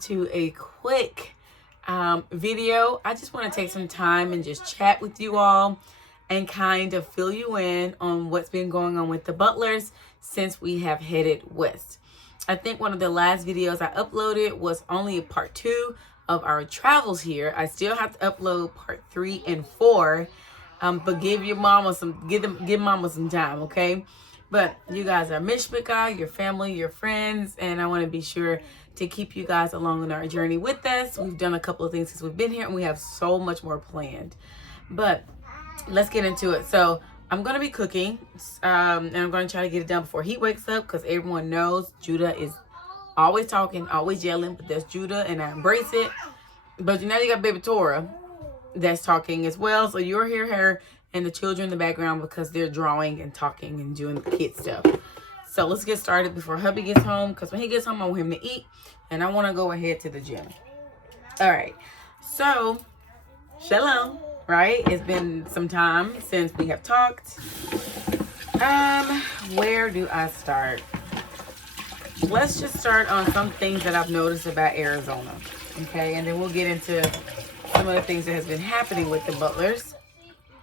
into a quick video. I just want to take some time and just chat with you all and kind of fill you in on what's been going on with the Butlers since we have headed west. I think one of the last videos I uploaded was only a part 2 of our travels here. I still have to upload part 3 and 4, but give mama some time, okay? But you guys are Mishpachah, your family, your friends, and I want to be sure to keep you guys along on our journey with us. We've done a couple of things since we've been here, and we have so much more planned. But let's get into it. So I'm going to be cooking, and I'm going to try to get it done before he wakes up, because everyone knows Judah is always talking, always yelling, but that's Judah, and I embrace it. But now you got baby Torah that's talking as well, so you'll hear her and the children in the background because they're drawing and talking and doing kid stuff. So let's get started before hubby gets home, because when he gets home I want him to eat, and I want to go ahead to the gym. All right, so shalom, right? It's been some time since we have talked. Where do I start? Let's just start on some things that I've noticed about Arizona, okay? And then we'll get into some of the things that has been happening with the Butlers.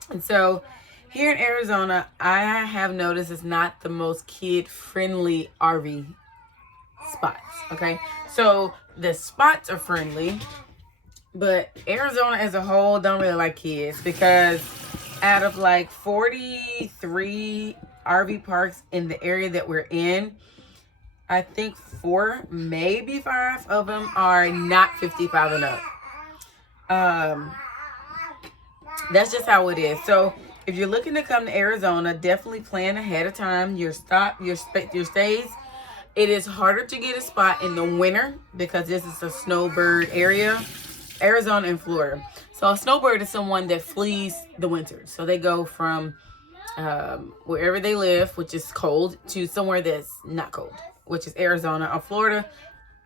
And so here in Arizona, I have noticed it's not the most kid-friendly RV spots, okay? So the spots are friendly, but Arizona as a whole don't really like kids, because out of like 43 RV parks in the area that we're in, I think 4, maybe 5 of them are not 55 and up. That's just how it is. So if you're looking to come to Arizona, definitely plan ahead of time your stays. It is harder to get a spot in the winter because this is a snowbird area, Arizona and Florida. So a snowbird is someone that flees the winter. So they go from wherever they live, which is cold, to somewhere that's not cold, which is Arizona or Florida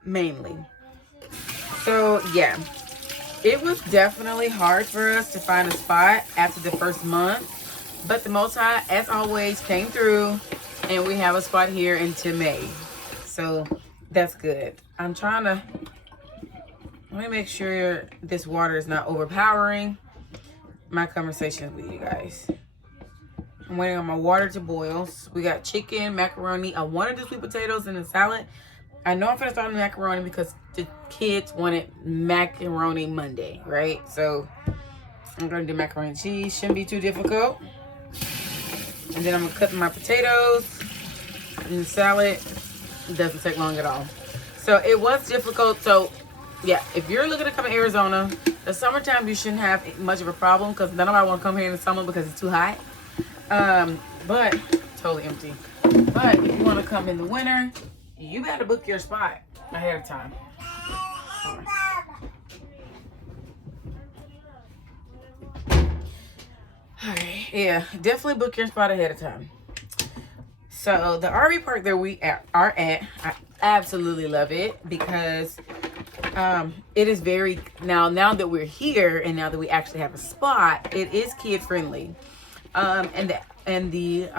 mainly. So yeah, it was definitely hard for us to find a spot after the first month, but the Most High, as always, came through, and we have a spot here until May. So that's good. I'm trying to, let me make sure this water is not overpowering my conversation with you guys. I'm waiting on my water to boil. We got chicken, macaroni. I wanted the sweet potatoes and the salad. I know I'm gonna start on the macaroni because the kids wanted macaroni Monday, right? So I'm gonna do macaroni and cheese. Shouldn't be too difficult. And then I'm gonna cut my potatoes and the salad. It doesn't take long at all. So it was difficult. So yeah, if you're looking to come to Arizona, the summertime you shouldn't have much of a problem, because nobody want to come here in the summer because it's too hot. But totally empty. But if you want to come in the winter, you better book your spot ahead of time. Alright, yeah, definitely book your spot ahead of time. So the RV park that we are at, I absolutely love it, because it is very, now that we're here and now that we actually have a spot, it is kid friendly. And the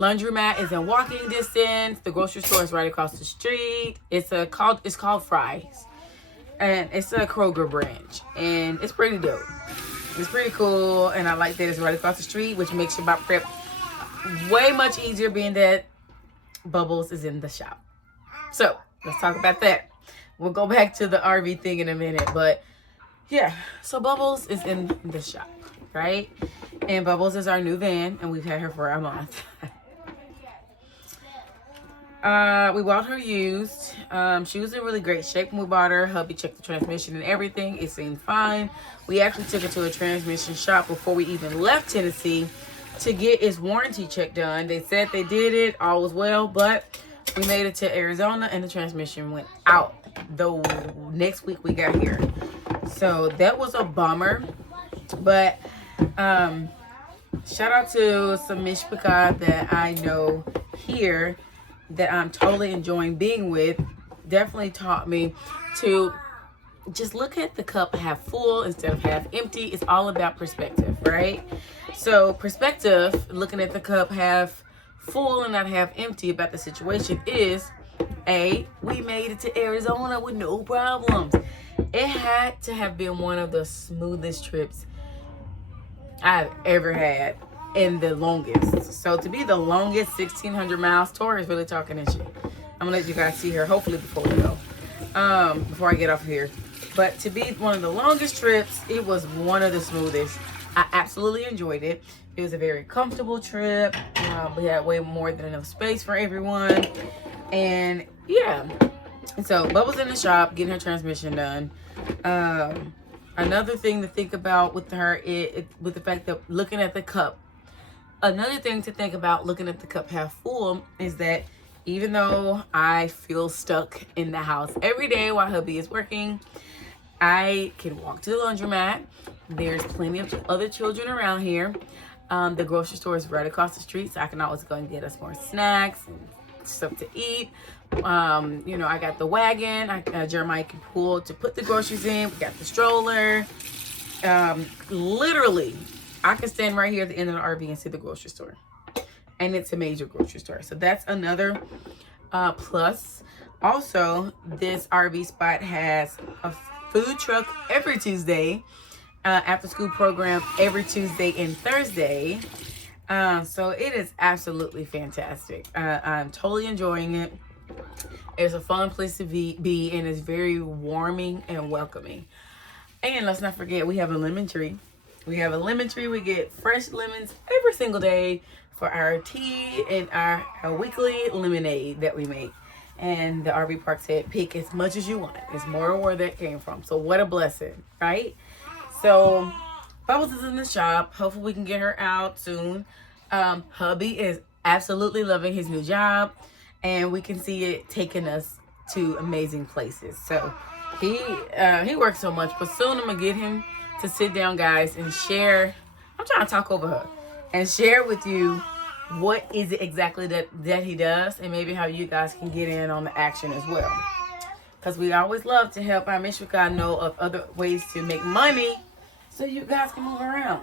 laundromat is in walking distance. The grocery store is right across the street. It's called Fry's, and it's a Kroger branch, and it's pretty dope. It's pretty cool, and I like that it's right across the street, which makes your box prep way much easier, being that Bubbles is in the shop. So let's talk about that. We'll go back to the RV thing in a minute, but yeah, so Bubbles is in the shop, right? And Bubbles is our new van, and we've had her for a month. We bought her used. She was in really great shape when we bought her. Hubby checked the transmission and everything. It seemed fine. We actually took her to a transmission shop before we even left Tennessee to get its warranty check done. They said they did it, all was well, but we made it to Arizona and the transmission went out the next week we got here. So that was a bummer, but shout out to some Mishpachah that I know here that I'm totally enjoying being with. Definitely taught me to just look at the cup half full instead of half empty. It's all about perspective, right? So perspective, looking at the cup half full and not half empty about the situation, is We made it to Arizona with no problems. It had to have been one of the smoothest trips I've ever had, and the longest. So to be the longest 1,600 miles, Torah is really talking and shit. I'm gonna let you guys see her hopefully before we go, before I get off here. But to be one of the longest trips, it was one of the smoothest. I absolutely enjoyed it. It was a very comfortable trip. We had way more than enough space for everyone. And yeah, so Bubba's in the shop getting her transmission done. Another thing to think about with her, with the fact that looking at the cup, another thing to think about looking at the cup half full is that even though I feel stuck in the house every day while hubby is working, I can walk to the laundromat. There's plenty of other children around here. The grocery store is right across the street, so I can always go and get us more snacks and stuff to eat. You know, I got the wagon. Jeremiah can pull to put the groceries in. We got the stroller. Literally, I can stand right here at the end of the RV and see the grocery store. And it's a major grocery store. So that's another plus. Also, this RV spot has a food truck every Tuesday, after school program every Tuesday and Thursday. So it is absolutely fantastic. I'm totally enjoying it. It's a fun place to be, and it's very warming and welcoming. And let's not forget, we have a lemon tree. We have a lemon tree. We get fresh lemons every single day for our tea and our weekly lemonade that we make. And the RV park said, pick as much as you want. It's more where that came from. So what a blessing, right? So Bubbles is in the shop. Hopefully we can get her out soon. Hubby is absolutely loving his new job, and we can see it taking us to amazing places. So he works so much, but soon I'm gonna get him to sit down, guys, and share. I'm trying to talk over her and share with you what is it exactly that he does, and maybe how you guys can get in on the action as well. Because we always love to help our Michigan know of other ways to make money so you guys can move around.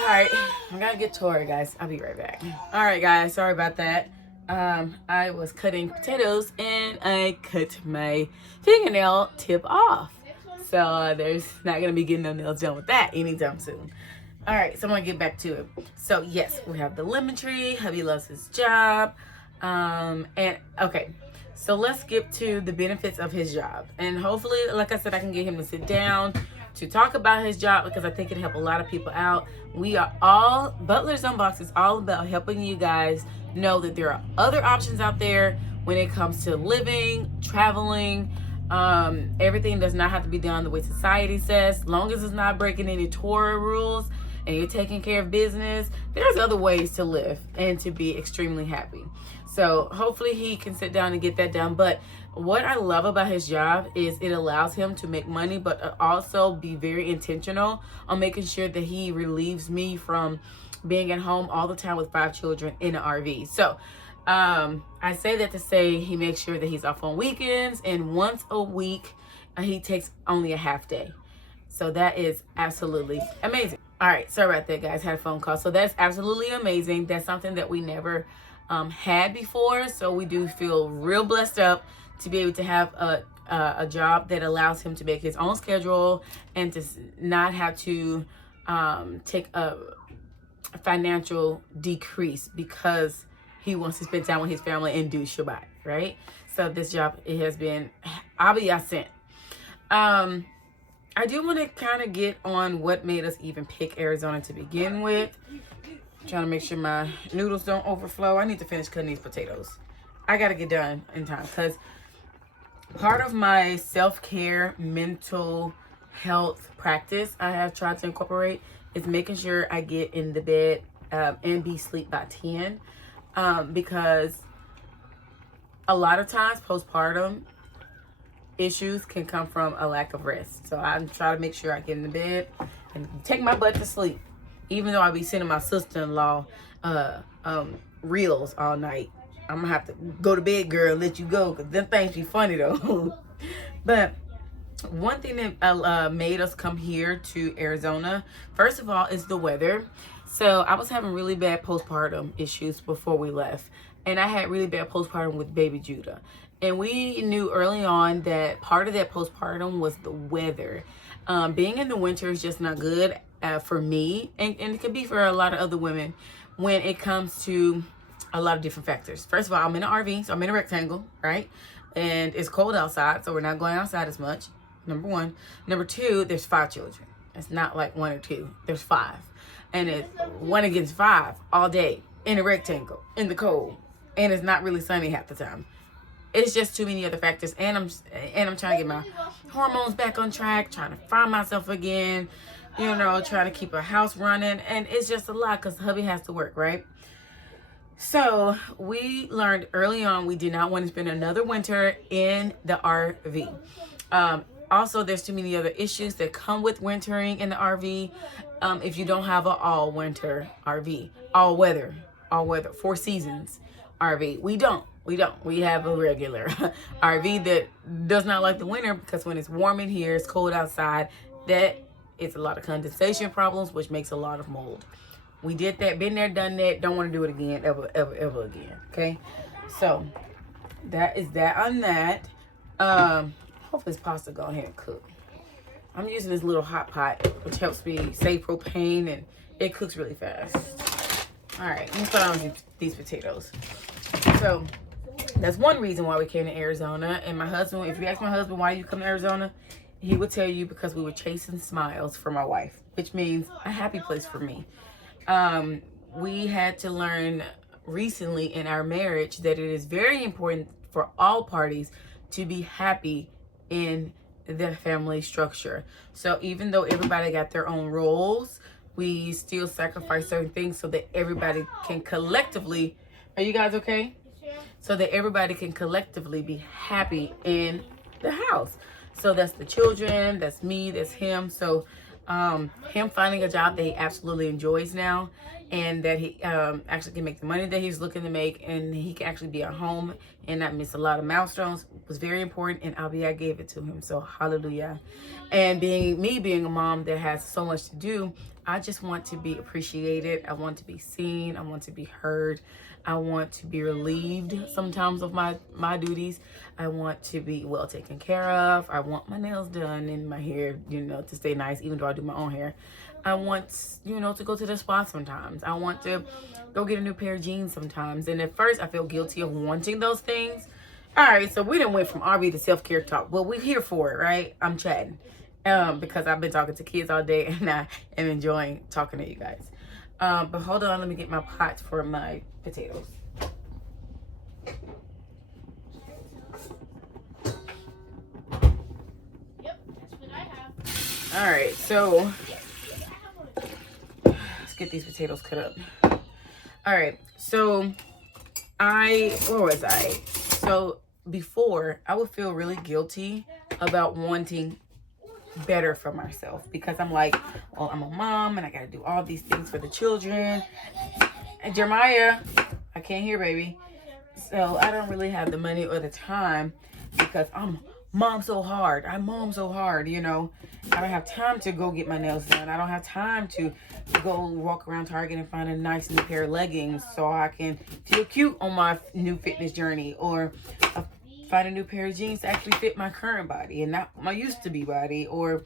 Alright, I'm gonna get Tori, guys. I'll be right back. Alright, guys, sorry about that. I was cutting potatoes and I cut my fingernail tip off. So there's not gonna be getting no nails done with that anytime soon. Alright, so I'm gonna get back to it. So yes, we have the lemon tree. Hubby loves his job. And okay, so let's get to the benefits of his job. And hopefully, like I said, I can get him to sit down to talk about his job, because I think it'll help a lot of people out. We are all, Butlers Unboxed is all about helping you guys know that there are other options out there when it comes to living, traveling. Everything does not have to be done the way society says. As long as it's not breaking any Torah rules and you're taking care of business, there's other ways to live and to be extremely happy. So hopefully he can sit down and get that done. But what I love about his job is it allows him to make money, but also be very intentional on making sure that he relieves me from being at home all the time with 5 children in an RV. So I say that to say he makes sure that he's off on weekends, and once a week he takes only a half day. So that is absolutely amazing. All right, sorry about that, guys. Had a phone call. So that's absolutely amazing. That's something that we never had before. So we do feel real blessed up to be able to have a job that allows him to make his own schedule and to not have to take a financial decrease because he wants to spend time with his family and do Shabbat, right? So this job, it has been abiyasent. I do want to kind of get on what made us even pick Arizona to begin with. I'm trying to make sure my noodles don't overflow. I need to finish cutting these potatoes. I got to get done in time, because part of my self-care mental health practice I have tried to incorporate is making sure I get in the bed and be asleep by 10. Because a lot of times postpartum issues can come from a lack of rest. So I try to make sure I get in the bed and take my butt to sleep, even though I be sending my sister-in-law reels all night. I'm gonna have to go to bed, girl, and let you go, because them things be funny though. But one thing that made us come here to Arizona, first of all, is the weather. So I was having really bad postpartum issues before we left, and I had really bad postpartum with baby Judah. And we knew early on that part of that postpartum was the weather. Being in the winter is just not good for me, and it could be for a lot of other women when it comes to a lot of different factors. First of all, I'm in an RV, so I'm in a rectangle, right? And it's cold outside, so we're not going outside as much, number one. Number two, there's 5 children. It's not like 1 or 2. There's 5. And it's 1 against 5 all day in a rectangle in the cold. And it's not really sunny half the time. It's just too many other factors, and I'm trying to get my hormones back on track, trying to find myself again, you know, trying to keep a house running, and it's just a lot because hubby has to work, right? So we learned early on we did not want to spend another winter in the RV. Also, there's too many other issues that come with wintering in the RV. If you don't have an all-winter RV, all-weather, 4 seasons RV, we don't. We have a regular RV that does not like the winter because when it's warm in here, it's cold outside. That it's a lot of condensation problems, which makes a lot of mold. We did that, been there, done that. Don't want to do it again, ever again. Okay, so that is that on that. Hopefully this pasta go ahead and cook. I'm using this little hot pot, which helps me save propane, and it cooks really fast. All right, let me put on these potatoes. So that's one reason why we came to Arizona. And my husband, if you ask my husband why you come to Arizona, he would tell you because we were chasing smiles for my wife, which means a happy place for me. We had to learn recently in our marriage that it is very important for all parties to be happy in the family structure. So even though everybody got their own roles, we still sacrifice certain things so that everybody can collectively, are you guys okay? So that everybody can collectively be happy in the house. So that's the children, that's me, that's him. So him finding a job that he absolutely enjoys now, and that he actually can make the money that he's looking to make, and he can actually be at home and not miss a lot of milestones was very important, and I gave it to him. So hallelujah. And being a mom that has so much to do, I just want to be appreciated. I want to be seen. I want to be heard. I want to be relieved sometimes of my duties. I want to be well taken care of. I want my nails done and my hair, you know, to stay nice, even though I do my own hair. I want, you know, to go to the spa sometimes. I want to go get a new pair of jeans sometimes. And at first, I feel guilty of wanting those things. All right, so we done went from RV to self-care talk. Well, we're here for it, right? I'm chatting because I've been talking to kids all day, and I am enjoying talking to you guys. But hold on, let me get my pot for my potatoes. Yep, that's what I have. All right, so let's get these potatoes cut up. All right, so where was I? So before, I would feel really guilty about wanting better for myself because I'm like, well, I'm a mom and I gotta do all these things for the children. And Jeremiah, I can't hear, baby. So I don't really have the money or the time because I'm mom so hard. I mom so hard, you know. I don't have time to go get my nails done. I don't have time to go walk around Target and find a nice new pair of leggings so I can feel cute on my new fitness journey, or find a new pair of jeans to actually fit my current body and not my used to be body, or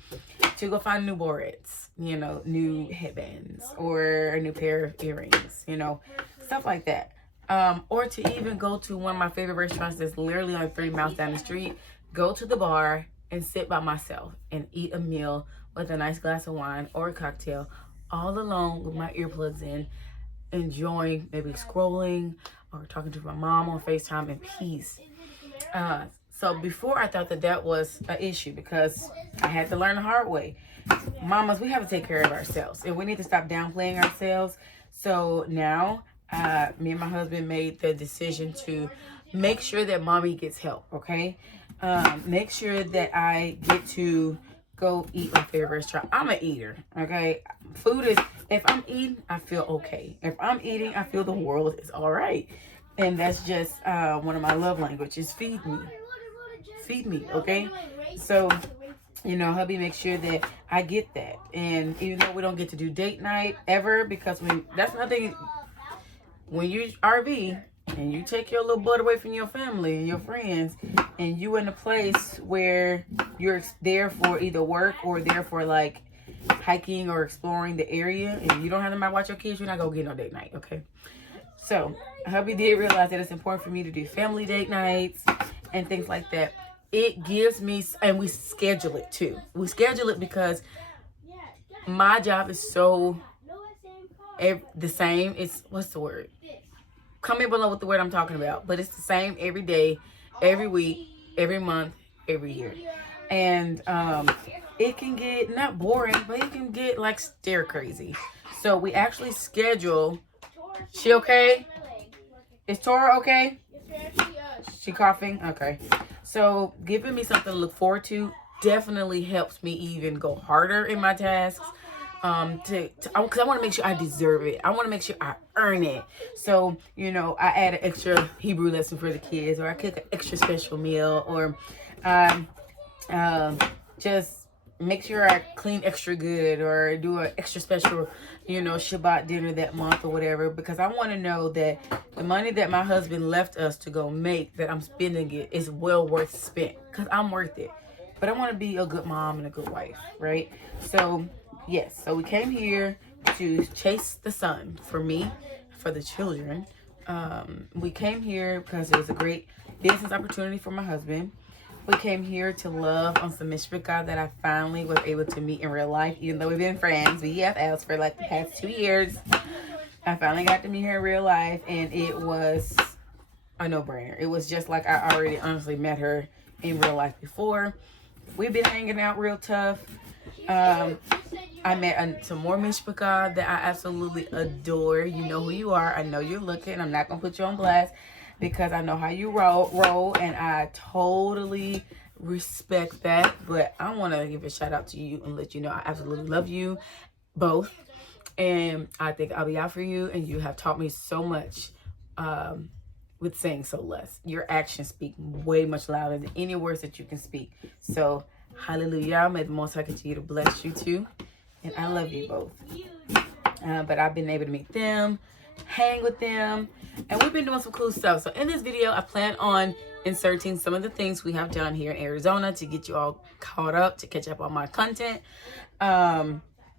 to go find new barrettes, you know, new headbands, or a new pair of earrings, you know, stuff like that. Or to even go to one of my favorite restaurants that's literally on 3 miles down the street, go to the bar and sit by myself and eat a meal with a nice glass of wine or a cocktail, all alone with my earplugs in, enjoying, maybe scrolling or talking to my mom on FaceTime in peace. So before, I thought that was an issue because I had to learn the hard way. Mamas, we have to take care of ourselves, and we need to stop downplaying ourselves. So now, me and my husband made the decision to make sure that mommy gets help, okay? Make sure that I get to go eat my favorite restaurant. I'm an eater, okay? Food is, if I'm eating, I feel okay. If I'm eating, I feel the world is all right. And that's just one of my love languages. Feed me. Feed me, okay? So, you know, hubby makes sure that I get that. And even though we don't get to do date night ever, because that's nothing. When you RV, and you take your little butt away from your family and your friends, and you in a place where you're there for either work or there for like hiking or exploring the area, and you don't have to watch your kids, you're not gonna get no date night, okay? So hubby did realize that it's important for me to do family date nights and things like that. It gives me, and we schedule it too. We schedule it because my job is so the same. It's, what's the word? Comment below what the word I'm talking about. But it's the same every day, every week, every month, every year. And it can get not boring, but it can get like stir crazy. So we actually schedule. She okay? Is Torah okay? She coughing? Okay. So giving me something to look forward to definitely helps me even go harder in my tasks. Because I want to make sure I deserve it. I want to make sure I earn it. So, you know, I add an extra Hebrew lesson for the kids, or I cook an extra special meal, or just make sure I clean extra good, or do an extra special, you know, Shabbat dinner that month or whatever, because I want to know that the money that my husband left us to go make, that I'm spending it, is well worth spent, because I'm worth it. But I want to be a good mom and a good wife, right? So, yes, so we came here to chase the sun for me, for the children. We came here because it was a great business opportunity for my husband. We came here to love on some mishpachah that I finally was able to meet in real life, even though we've been friends, BFFs, for like the past 2 years. I finally got to meet her in real life, and it was a no-brainer. It was just like I already honestly met her in real life before. We've been hanging out real tough. I met some more mishpachah that I absolutely adore. You know who you are. I know you're looking. I'm not going to put you on blast because I know how you roll, and I totally respect that. But I want to give a shout out to you and let you know I absolutely love you both. And I think I'll be out for you, and you have taught me so much with saying so less. Your actions speak way much louder than any words that you can speak. So, hallelujah. May the Most High continue to bless you too. And I love you both. But I've been able to meet them, hang with them, and we've been doing some cool stuff. So in this video, I plan on inserting some of the things we have done here in Arizona to get you all caught up, to catch up on my content.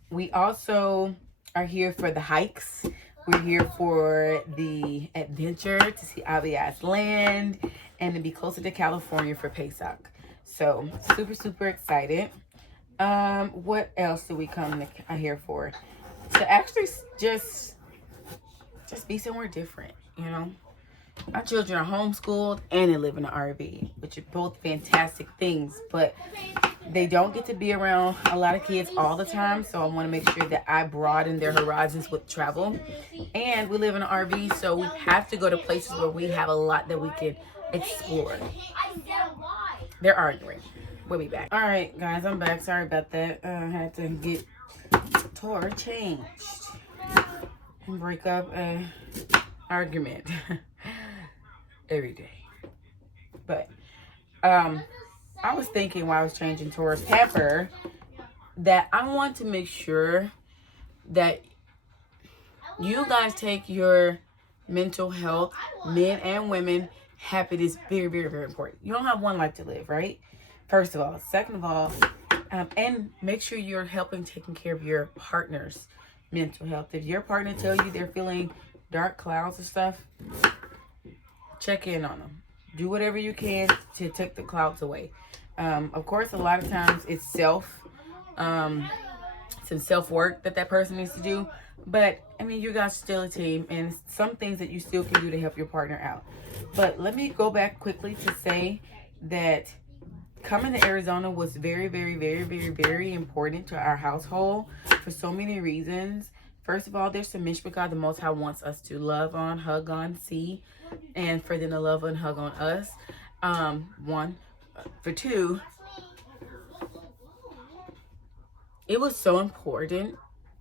We also are here for the hikes. We're here for the adventure, to see Avia's land, and to be closer to California for Pesach. So super, super excited. What else do we come here for? To actually just be somewhere different, you know? Our children are homeschooled and they live in an RV, which are both fantastic things, but they don't get to be around a lot of kids all the time. So I want to make sure that I broaden their horizons with travel. And we live in an RV, so we have to go to places where we have a lot that we can explore. They're arguing. We'll be back. All right, guys, I'm back. Sorry about that. I had to get Torah changed and break up an argument every day. But I was thinking while I was changing Torah's pamper that I want to make sure that you guys take your mental health, men and women, happiness very, very, very important. You don't have one life to live, right? First of all. Second of all, and make sure you're taking care of your partner's mental health. If your partner tells you they're feeling dark clouds and stuff, check in on them. Do whatever you can to take the clouds away. Of course, a lot of times it's some self-work that person needs to do. But, I mean, you guys are still a team, and some things that you still can do to help your partner out. But let me go back quickly to say that coming to Arizona was very, very, very, very, very important to our household for so many reasons. First of all, there's some mishpachah the Most High wants us to love on, hug on, see, and for them to love and hug on us. One. For two, it was so important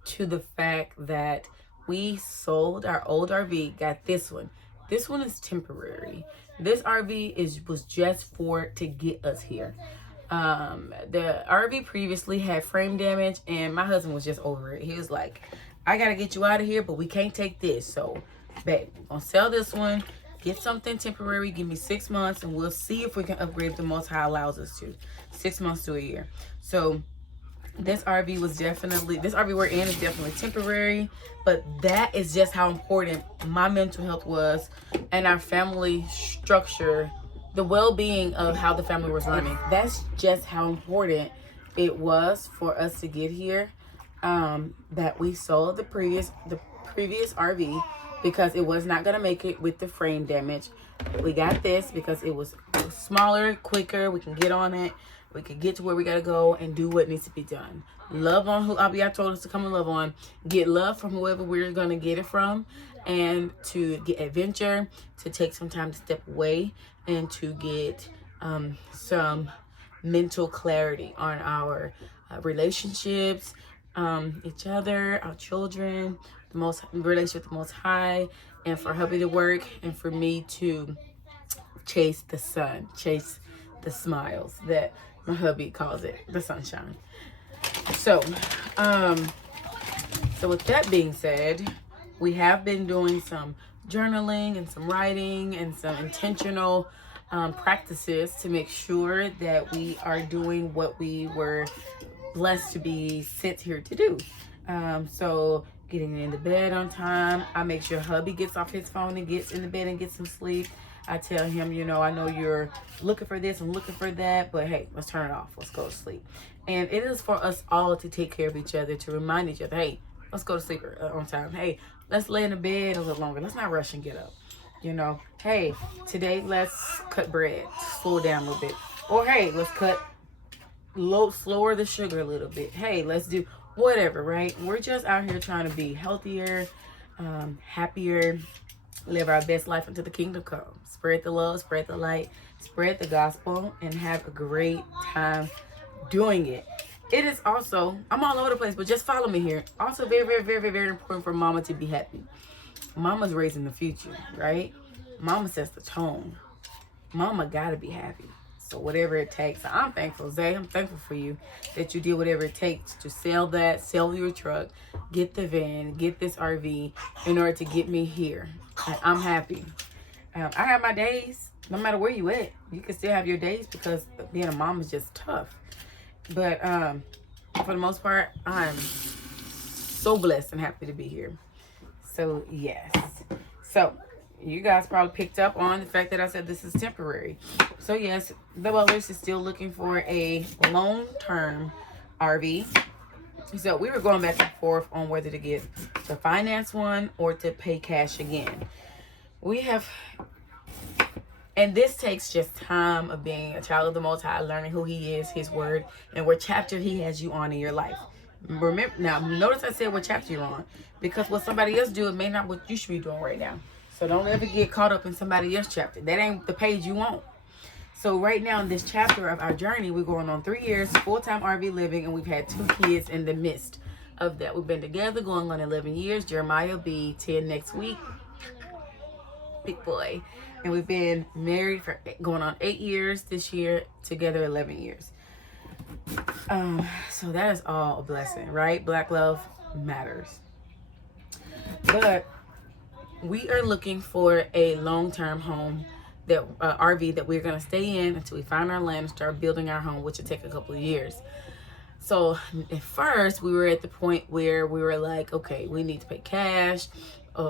to the fact that we sold our old RV, got this one. This one is temporary. This RV was just to get us here. The RV previously had frame damage, and my husband was just over it. He was like, I gotta get you out of here, but we can't take this. So, babe, I'm gonna sell this one, get something temporary, give me 6 months, and we'll see if we can upgrade if the Most High allows us to. 6 months to a year. So this RV we're in is definitely temporary, but that is just how important my mental health was and our family structure, the well-being of how the family was running. That's just how important it was for us to get here. That we sold the previous RV because it was not gonna make it with the frame damage. We got this because it was smaller, quicker. We can get on it. We can get to where we gotta go and do what needs to be done. Love on who Abiyah told us to come and love on. Get love from whoever we're gonna get it from, and to get adventure, to take some time to step away, and to get some mental clarity on our relationships, each other, our children, the most relationship with the Most High, and for hubby to work, and for me to chase the sun, chase the smiles that my hubby calls it, the sunshine. So with that being said, we have been doing some journaling and some writing and some intentional practices to make sure that we are doing what we were blessed to be sent here to do. So getting in the bed on time. I make sure hubby gets off his phone and gets in the bed and gets some sleep. I tell him, you know, I know you're looking for this and looking for that, but hey, let's turn it off. Let's go to sleep. And it is for us all to take care of each other, to remind each other, hey, let's go to sleep on time. Hey, let's lay in the bed a little longer. Let's not rush and get up. You know, hey, today let's cut bread, slow down a little bit. Or hey, let's cut slower the sugar a little bit. Hey, let's do whatever, right? We're just out here trying to be healthier, happier, live our best life until the kingdom comes. Spread the love, spread the light, spread the gospel, and have a great time doing it. It is also, I'm all over the place, but just follow me here. Also very, very, very, very important for mama to be happy. Mama's raising the future, right? Mama sets the tone. Mama gotta be happy. So whatever it takes. I'm thankful, Zay. I'm thankful for you that you did whatever it takes to sell your truck, get the van, get this RV in order to get me here. And I'm happy. I have my days. No matter where you at, you can still have your days because being a mom is just tough. But for the most part, I'm so blessed and happy to be here. So yes. So you guys probably picked up on the fact that I said this is temporary. So yes, the Butlers is still looking for a long-term RV. So we were going back and forth on whether to get the finance one or to pay cash again. We have, and this takes just time of being a child of the Most High, learning who He is, His Word, and what chapter He has you on in your life. Remember, now notice I said what chapter you're on, because what somebody else do, it may not what you should be doing right now. So don't ever get caught up in somebody else's chapter. That ain't the page you want. So right now in this chapter of our journey, we're going on 3 years, full-time RV living, and we've had 2 kids in the midst of that. We've been together going on 11 years. Jeremiah will be 10 next week. Big boy. And we've been married for going on 8 years this year, together 11 years. So that is all a blessing, right? Black love matters. But we are looking for a long-term home, that RV that we're going to stay in until we find our land and start building our home, which will take a couple of years. So at first we were at the point where we were like, okay, we need to pay cash.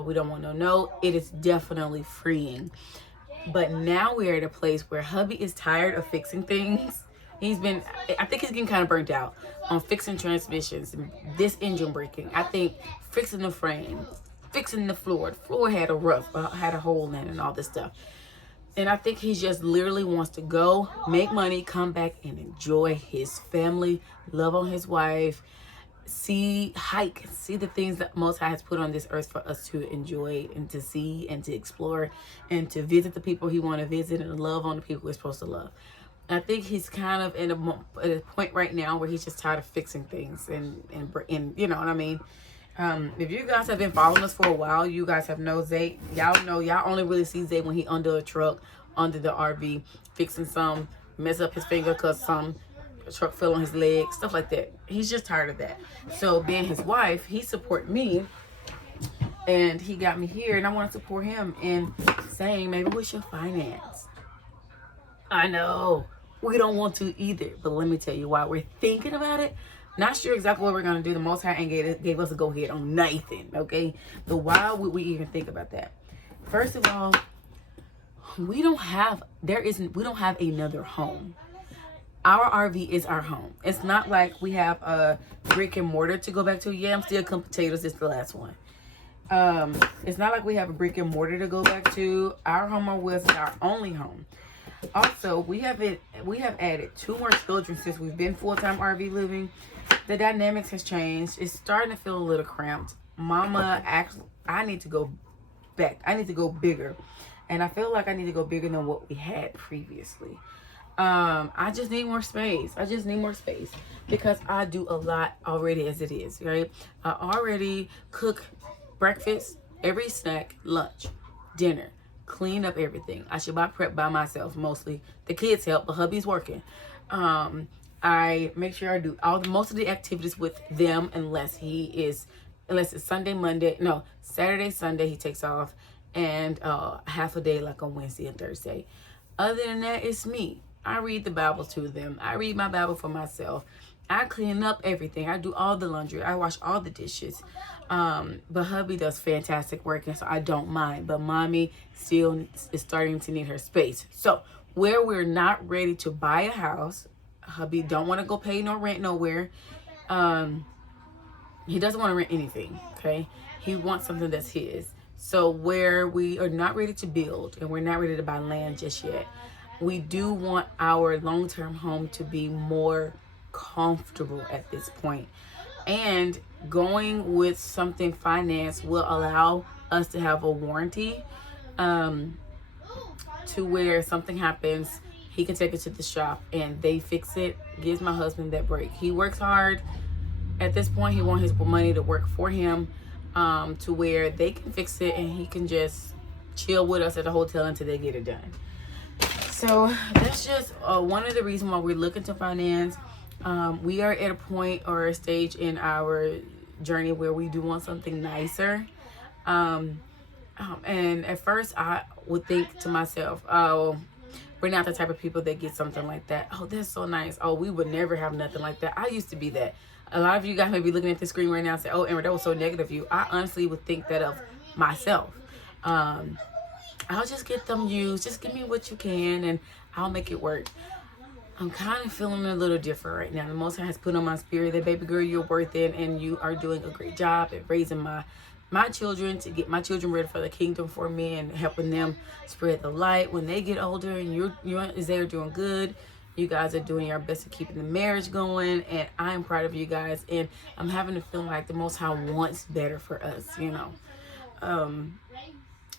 We don't want no note. It is definitely freeing. But now we're at a place where hubby is tired of fixing things. I think he's getting kind of burnt out on fixing transmissions, this engine breaking. I think fixing the frame, fixing the floor. The floor had a hole in it and all this stuff. And I think he just literally wants to go, make money, come back and enjoy his family, love on his wife, see the things that Most High has put on this earth for us to enjoy and to see and to explore and to visit the people he want to visit and love on the people we're supposed to love. I think he's kind of at a point right now where he's just tired of fixing things and you know what I mean? If you guys have been following us for a while, you guys have known Zay. Y'all only really see Zay when he under a truck, under the RV, fixing some, mess up his finger because some truck fell on his leg, stuff like that. He's just tired of that. So being his wife, he support me, and he got me here, and I want to support him in saying, maybe we should finance. I know we don't want to either, but let me tell you why we're thinking about it. Not sure exactly what we're going to do. The Most High ain't gave us a go ahead on nothing, okay? But why would we even think about that? First of all, we don't have another home. Our RV is our home. It's not like we have a brick and mortar to go back to. Yeah, I'm still cooking potatoes. It's the last one. It's not like we have a brick and mortar to go back to. Our home was our only home. Also, we have added 2 more children since we've been full-time RV living. The dynamics has changed. It's starting to feel a little cramped. Mama, actually, I need to go back. I need to go bigger. And I feel like I need to go bigger than what we had previously. I just need more space. I just need more space because I do a lot already as it is, right? I already cook breakfast, every snack, lunch, dinner, clean up everything. I should buy prep by myself mostly. The kids help, but hubby's working. I make sure I do most of the activities with them unless it's Saturday, Sunday he takes off, and half a day like on Wednesday and Thursday. Other than that, it's me. I read the Bible to them. I read my Bible for myself. I clean up everything. I do all the laundry. I wash all the dishes. But hubby does fantastic work, and so I don't mind. But mommy still is starting to need her space. So where we're not ready to buy a house, hubby don't want to go pay no rent nowhere. He doesn't want to rent anything, okay? He wants something that's his. So where we are not ready to build and we're not ready to buy land just yet, we do want our long-term home to be more comfortable at this point. And going with something financed will allow us to have a warranty to where something happens, he can take it to the shop and they fix it. Gives my husband that break. He works hard. At this point, he wants his money to work for him to where they can fix it and he can just chill with us at the hotel until they get it done. So that's just one of the reasons why we're looking to finance. We are at a point or a stage in our journey where we do want something nicer. And at first I would think to myself, oh, we're not the type of people that get something like that. Oh, that's so nice. Oh, we would never have nothing like that. I used to be that. A lot of you guys may be looking at the screen right now and say, oh, Amber, that was so negative of you. I honestly would think that of myself. I'll just get them used. Just give me what you can and I'll make it work. I'm kind of feeling a little different right now. The Most High has put on my spirit that, baby girl, you're worth it and you are doing a great job at raising my children, to get my children ready for the kingdom for me and helping them spread the light when they get older. And they're doing good. You guys are doing your best at keeping the marriage going, and I'm proud of you guys. And I'm having to feel like the Most High wants better for us, you know.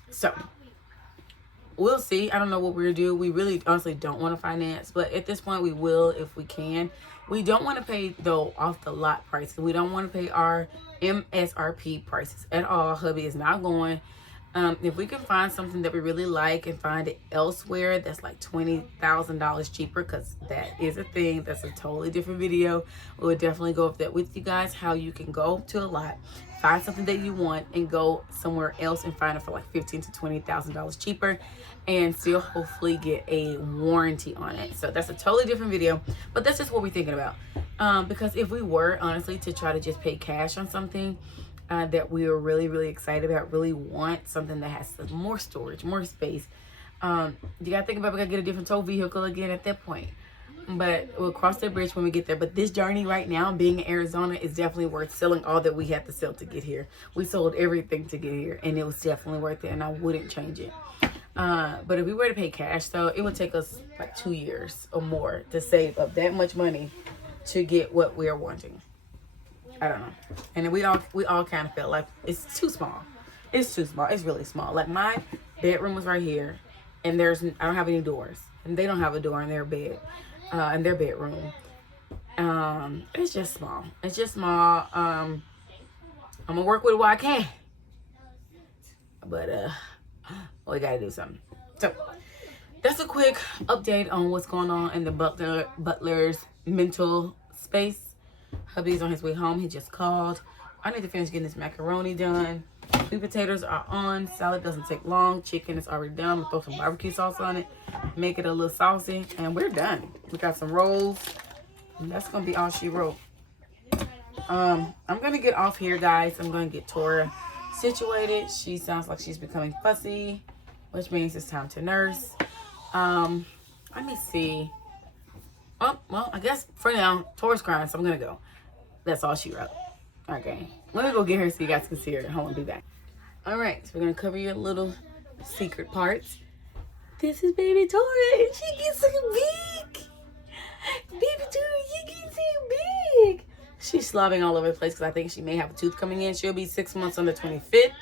So we'll see. I don't know what we're gonna do. We really honestly don't want to finance, but at this point we will if we can. We don't want to pay though off the lot prices. We don't want to pay our MSRP prices at all. Hubby is not going. If we can find something that we really like and find it elsewhere that's like $20,000 cheaper, because that is a thing, that's a totally different video. We'll definitely go over that with you guys, how you can go to a lot, find something that you want and go somewhere else and find it for like $15,000 to $20,000 cheaper and still hopefully get a warranty on it. So that's a totally different video, but that's just what we're thinking about. Because if we were honestly to try to just pay cash on something that we are really, really excited about, really want something that has some more storage, more space, you gotta think about, we gotta get a different tow vehicle again at that point. But we'll cross that bridge when we get there. But this journey right now, being in Arizona, is definitely worth selling all that we had to sell to get here. We sold everything to get here, and it was definitely worth it, and I wouldn't change it. But if we were to pay cash, though, it would take us like 2 years or more to save up that much money to get what we are wanting. I don't know. And then we all kind of felt like it's too small. It's too small. It's really small. Like my bedroom was right here, and I don't have any doors, and they don't have a door in their bed, in their bedroom. It's just small. It's just small. I'm gonna work with it while I can, but we gotta do something. So that's a quick update on what's going on in the Butler's mental space. Hubby's on his way home. He just called. I need to finish getting this macaroni done. Sweet potatoes are on. Salad doesn't take long. Chicken is already done. I'm gonna throw some barbecue sauce on it. Make it a little saucy. And we're done. We got some rolls. And that's gonna be all she wrote. I'm gonna get off here, guys. I'm gonna get Torah situated. She sounds like she's becoming fussy, which means it's time to nurse. Let me see. Oh, well, I guess for now, Torah's crying, so I'm gonna go. That's all she wrote. Okay. Let me go get her so you guys can see her. Hold on, be back. Alright, so we're gonna cover your little secret parts. This is baby Torah, and she gets so big. Baby Torah, you get so big. She's slobbing all over the place because I think she may have a tooth coming in. She'll be 6 months on the 25th.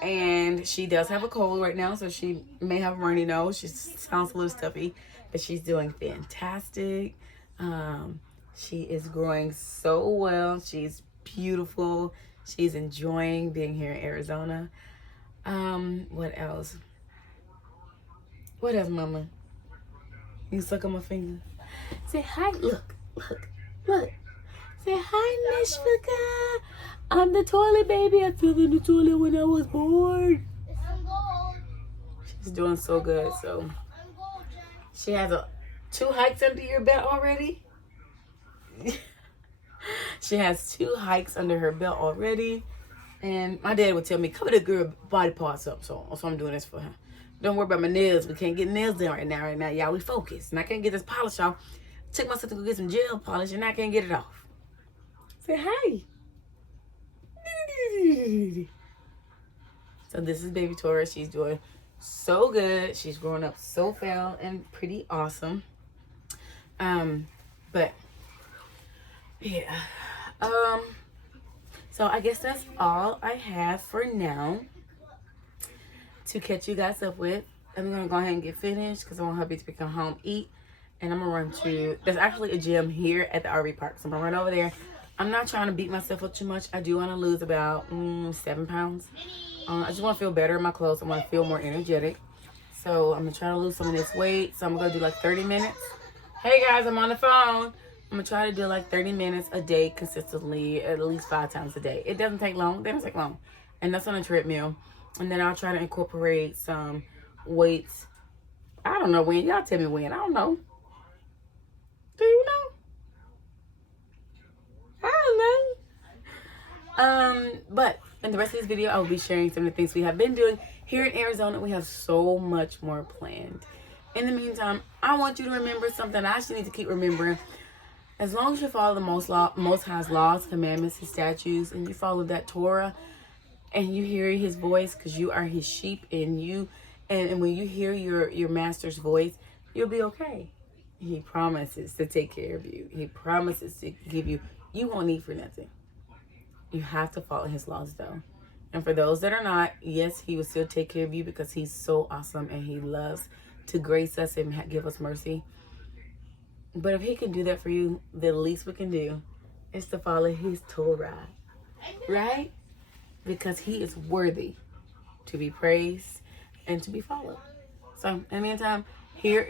And she does have a cold right now, so she may have a runny nose. She sounds a little stuffy, but she's doing fantastic. She is growing so well. She's beautiful. She's enjoying being here in Arizona. What else? What else, mama? You suck on my finger. Say hi. Look. Say hi, Mishvika. I'm the toilet baby. I fell in the toilet when I was born. She's doing so good. So she has 2 hikes under your belt already. She has 2 hikes under her belt already. And my dad would tell me, cover the girl body parts up. So I'm doing this for her. Don't worry about my nails. We can't get nails done right now. Y'all, we focus. And I can't get this polish off. Took myself to go get some gel polish and I can't get it off. Say hi. So this is baby Torah. She's doing so good. She's growing up so fast and pretty awesome. But yeah. So I guess that's all I have for now to catch you guys up with. I'm gonna go ahead and get finished because I want hubby to come home, eat, and I'm gonna run to, there's actually a gym here at the RV park, so I'm gonna run over there. I'm not trying to beat myself up too much. I do want to lose about 7 pounds. I just want to feel better in my clothes. I want to feel more energetic. So I'm gonna try to lose some of this weight. So I'm gonna do like 30 minutes. Hey guys, I'm on the phone. I'm gonna try to do like 30 minutes a day consistently, at least 5 times a day. It doesn't take long. It doesn't take long. And that's on a treadmill. And then I'll try to incorporate some weights. I don't know when. Y'all tell me when. I don't know. Do you know? I don't know. But in the rest of this video, I will be sharing some of the things we have been doing. Here in Arizona, we have so much more planned. In the meantime, I want you to remember something I actually need to keep remembering. As long as you follow the Most High's laws, commandments, his statutes, and you follow that Torah, and you hear his voice because you are his sheep, and when you hear your master's voice, you'll be okay. He promises to take care of you. He promises to give you, you won't need for nothing. You have to follow his laws though. And for those that are not, yes, he will still take care of you because he's so awesome and he loves to grace us and give us mercy. But if he can do that for you, the least we can do is to follow his Torah, right? Because he is worthy to be praised and to be followed. So in the meantime, here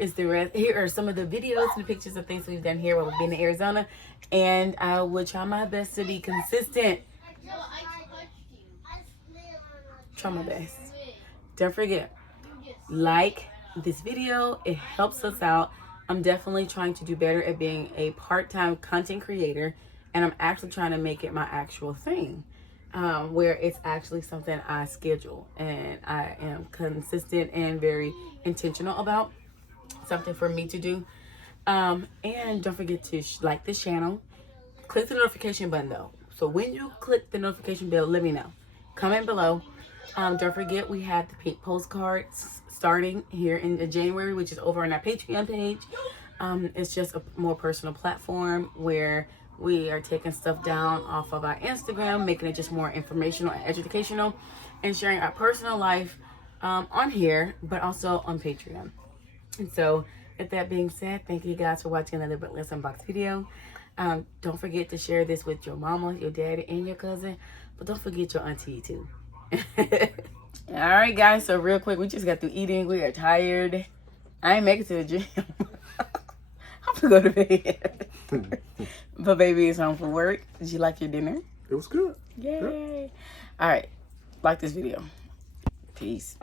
are some of the videos and the pictures of things we've done here while we've been in Arizona. And I will try my best to be consistent. Try my best. Don't forget, like this video. It helps us out. I'm definitely trying to do better at being a part-time content creator. And I'm actually trying to make it my actual thing. Where it's actually something I schedule. And I am consistent and very intentional about. Something for me to do. And don't forget to like this channel. Click the notification button though. So when you click the notification bell, let me know. Comment below. Don't forget we have the pink postcards starting here in January, which is over on our Patreon page. It's just a more personal platform where we are taking stuff down off of our Instagram, making it just more informational and educational, and sharing our personal life on here, but also on Patreon. And so, with that being said, thank you guys for watching another Butlers Unboxed video. Don't forget to share this with your mama, your daddy, and your cousin. But don't forget your auntie too. Alright guys, so real quick, we just got through eating. We are tired. I ain't make it to the gym. I'm gonna go to bed. But baby is home from work. Did you like your dinner? It was good. Yay. Yeah. All right, like this video. Peace.